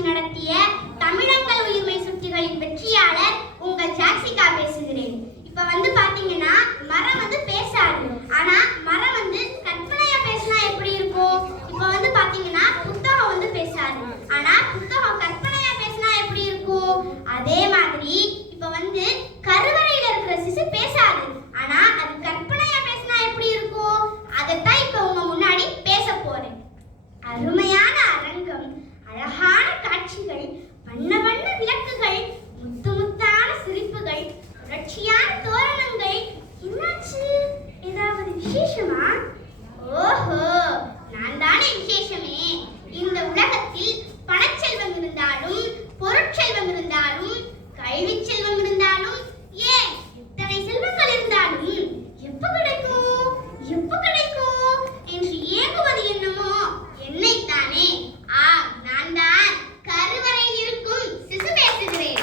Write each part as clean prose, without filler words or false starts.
கண்காட்சி நடத்திய தமிழங்கள் உயிர்மை சுற்றிகளின் வெற்றியாளர் உங்கள் ஜாக்சிகா பேசுகிறேன். இப்ப பாத்தீங்கன்னா மரம் பேசாது, ஆனா மரம் கற்பனையா பேசினா எப்படி இருக்கும்? இப்ப பாத்தீங்கன்னா புத்தகம் பேசாது, ஆனா புத்தகம் கற்பனையா பேசினா எப்படி இருக்கும்? அதே மாதிரி இப்ப கருவறையில இருக்கிற சிசு பேசாது, ஆனா அது கற்பனையா பேசினா எப்படி இருக்கும்? அதைத்தான் இப்ப உங்க முன்னாடி பேச போறேன். அருமையான அரங்கம், அழகான காட்சிகள், வண்ண வண்ண விளக்குகள், முத்து முத்தான சிரிப்புகள், புரட்சியான தோரணங்கள். என்னாச்சு? ஏதாவது விசேஷமா? ஓஹோ, நான் தானே விசேஷமே. இந்த உலகத்தில் பணச்செல்வம் இருந்தாலும், பொருட்செல்வம் இருந்தாலும், கல்வி செல்வம் இருந்தாலும், ஏன் இத்தனை செல்வங்கள் இருந்தாலும் எப்ப கிடைக்கும் எப்ப கிடைக்கும் என்று ஏங்குவது என்னமோ என்னைத்தானே. நான் தான் கருவறையில் இருக்கும் சிசு பேசுகிறேன்.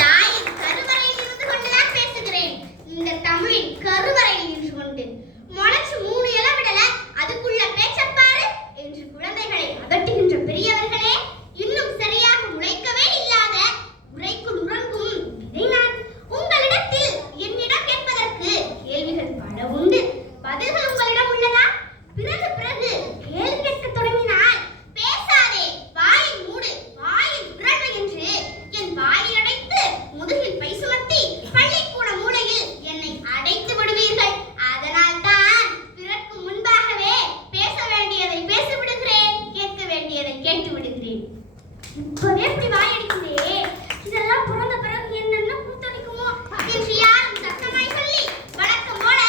தாயின் கருவறையில் இருந்து கொண்டுதான் பேசுகிறேன். இந்த தமிழின் கருவறையில் நின்று கொண்டு முளைச்சு 3 இலை விடல, அதுக்குள்ள பேச்சப்பாரு என்று குழந்தைகளை அதட்டுகின்ற பெரியவர்களே, இன்னும் சரியாக முளைக்கவே இல்லாத உரைக்குள் உறங்கும் விதை நான். உங்களிடத்தில் என்னிடம் கேட்பதற்கு கேள்விகள் பல உண்டு. பதில்கள் உங்களிடம் உள்ளதா? பிறகு பிறகு கேள்வி கேட்க தொடங்கினால் பேசாதே, வாயை மூடு, வாயில் உறங்கு என்று என் வாயை அடைத்து முதுகில் பை சுமத்தி பள்ளிக்கூட மூலையில் என்னை அடைத்து விடுவீர்கள். அதனால் தான் பிறக்கும் முன்பாகவே பேச வேண்டியதை பேசி விடுகிறேன், கேட்க வேண்டியதை கேட்டு விடுகிறேன். இப்பவே இப்படி வாயடிக்குதே, இதெல்லாம் பிறந்த பிறகு என்னென்ன கூத்தடிக்குமோ என்று யாரும் சத்தமாய் சொல்லி வழக்கம் போல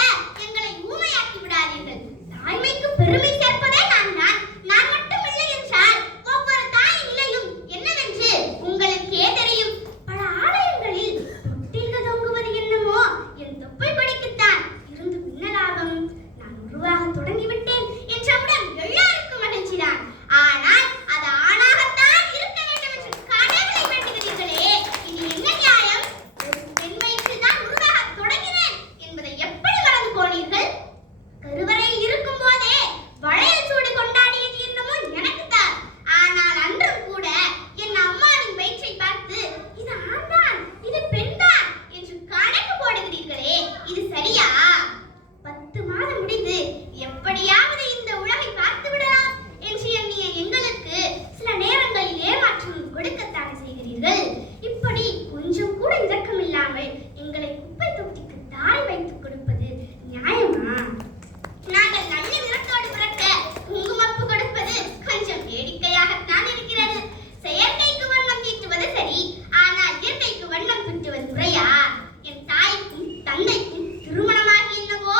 எங்களை ஊமையாக்கி விடாதீர்கள். தாய்மைக்கு பெருமை சேர்ப்பதே நான் தான். நான் மட்டும் இல்லை என்றால் ஒவ்வொரு தாயின் நிலையும் என்னவென்று உங்களுக்கே தெரியும். பல ஆலயங்களில் தொட்டில்கள் தொங்குவது என்னமோ என் தொப்பை படிக்குத்தான் இருந்து பின்னலாகும். நான் உருவாக தொடங்கிவிட்டேன் என்றவுடன் எல்லாருக்கும் மகிழ்ச்சிதான். ஆனால் அது ஆணாகத்தான் இருக்க வேண்டும் என்று கடவுளை வேண்டுகிறீர்களே, இது என்ன நியாயம்? ஒரு பெண் வயிற்றில் தான் உருவாக தொடங்கினேன் என்பதை எப்படி மறந்து போனீர்கள்? கருவறையில் இருக்கும் போதே வளையல் சூடு கொண்டாடியது என்னமோ எனக்குத்தான். ஆனால் அன்றும் கூட என் அம்மாவின் வயிற்றை பார்த்து இது ஆண்தான், இது பெண்தான் என்று கணக்கு போடுகிறீர்களே, இது சரியா? 10 மாதம் முடிந்து எப்படியாவது இந்த உலகை பார்த்து விடலாம் என்று எண்ணிய எங்களுக்கு சில நேரங்களில் ஏமாற்றம் கொடுக்கத்தானே செய்கிறீர்கள். இப்படி கொஞ்சம் கூட இரக்கம் இல்லாமல் எங்களை குப்பை தொட்டிக்கு தாரை வைத்துக் கொடுப்பது நியாயமா? நாங்கள் நல்ல நிறத்தோடு பிறக்க குங்குமப்பு கொடுப்பது கொஞ்சம் வேடிக்கையாகத்தான் இருக்கிறது. செயற்கைக்கு வண்ணம் தீட்டுவது சரி, ஆனால் இயற்கைக்கு வண்ணம் தீட்டுவது முறையா? என் தாய்க்கும் தந்தைக்கும் திருமணமாகி என்னவோ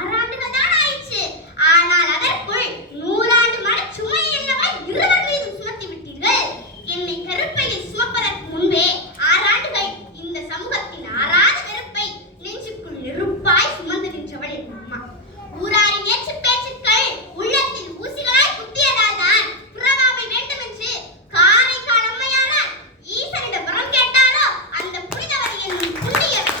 6 ஆண்டுகள் தான் ஆயிடுச்சு. ஆனால் அதற்குள் 100 ஆண்டு மன சுமை என்னவா இருவர் மீது சுமத்தி விட்டீர்கள். என்னை கருப்பையில் சுமப்பதற்கு முன்பே 6 ஆண்டுகள் இந்த சமூகத்தின் ஆறாத வெறுப்பை நெஞ்சுக்குள் நெருப்பாய் சுமந்து நின்றவள் என் அம்மா. ஊராரின் ஏற்று பேச்சுக்கள் உள்ளத்தில் ஊசிகளாய் குத்தியதால் தான் புறவாமை வேண்டும் என்று காரைக்கால் அம்மையான ஈசனிடம் வரம் கேட்டாரோ அந்த புனிதவதி என்னும் புண்ணியர்.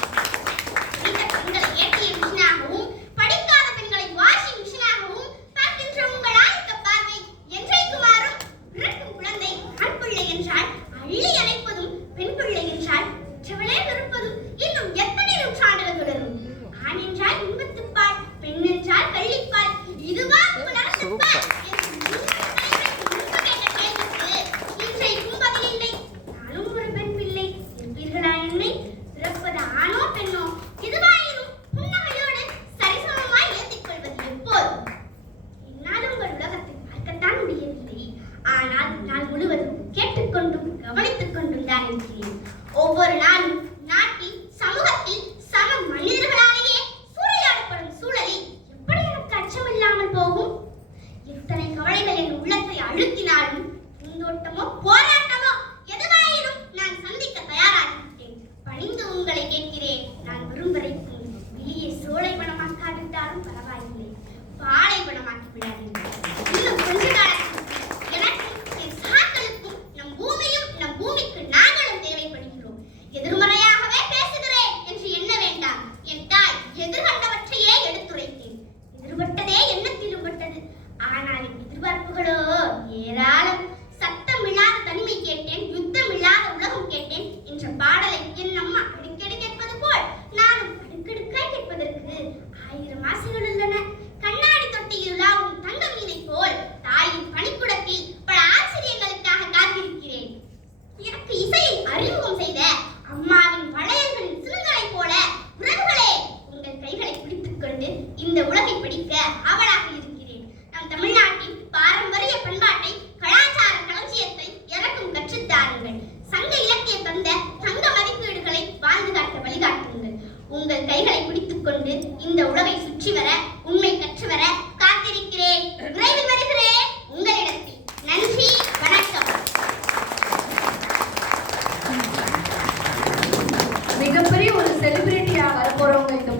படித்த பெண்களை ஏற்றிய மிஷினாகவும், படிக்காத பெண்களை வாஷிங் மிஷினாகவும் பார்க்கின்ற உங்கள் ஆயத்த பார்வை என்றைக்கு மாறும்? பிறக்கும் குழந்தை ஆண் பிள்ளை என்றால் அள்ளி அணைப்பதும், பெண் பிள்ளை என்றால் பெற்றவளே வெறுப்பதும் இன்னும் எத்தனை நூற்றாண்டுகள் தொடரும்? ஆண் என்றால் இன்பத்துப்பால், பெண் என்றால் கள்ளிப்பால், இதுவா உங்கள் அரசுப்பால் என்று முன்பு கேட்ட கேள்விக்கு இன்றைக்கும் பதில் இல்லை. நானும் ஒரு பெண் பிள்ளை, இருப்பீர்களா என்னை? பிறப்பது ஆணோ பெண்ணோ எதுவாயினும் புன்னகையோடு சரிசமமாய் ஏற்றிக் கொள்வது எப்போது? என்னால் உங்கள் உலகத்தை பார்க்கத்தான் முடியவில்லை, ஆனால் நான் முழுவதும் கேட்டுக்கொண்டும் கவனித்துக் கொண்டும் தான் இருக்கிறேன். ஒவ்வொரு நாளும் நாட்டில், சமூகத்தில் சம மனிதர்களாலேயே சூறையாடப்படும் சூழலில் எப்படி எனக்கு அச்சம் இல்லாமல் போகும்? எத்தனை கவலைகள் என் உள்ளத்தை அழுத்தினாலும் பூந்தோட்டமோ போராட்டமோ எதுவாயினும் நான் சந்திக்க தயாராகிவிட்டேன். பணிந்து உங்களை கேட்கிறேன், நான் வரும் வரைக்கும் வெளியே சோலைவனமாக்காவிட்டாலும் பரவாயில்லை, பாலைவனமாக்கி விடாதீர்கள். இன்னும் கொஞ்ச காலத்தில் எனக்கும் என் சகாக்களுக்கும் நம் பூமியும் நம் பூமிக்கு நாங்களும் தேவைப்படுகிறோம். எதிர்மறையாகவே பேசுகிறேன் என்று எண்ண வேண்டாம். என் தாய் எதிர்கண்டவற்றையே எடுத்துரைத்தேன். எதிர்பட்டதே எண்ணத்திலும் பட்டது. ஆனால் எதிர்பார்ப்புகளோ ஏராளம். சத்தம் இல்லாத தனிமை படிக்க ஆவலாக இருக்கிறேன். நம் தமிழ்நாட்டின் பாரம்பரிய பண்பாட்டை, கலாச்சார களஞ்சியத்தை எனக்கும் கற்றுத்தாருங்கள். சங்க இலக்கிய தந்த சங்க மதிப்பீடுகளை வாழ்ந்து காட்ட வழிகாட்டுங்கள். உங்கள் கைகளை பிடித்துக் கொண்டு இந்த உலகை சுற்றி வர, உண்மை கற்று வர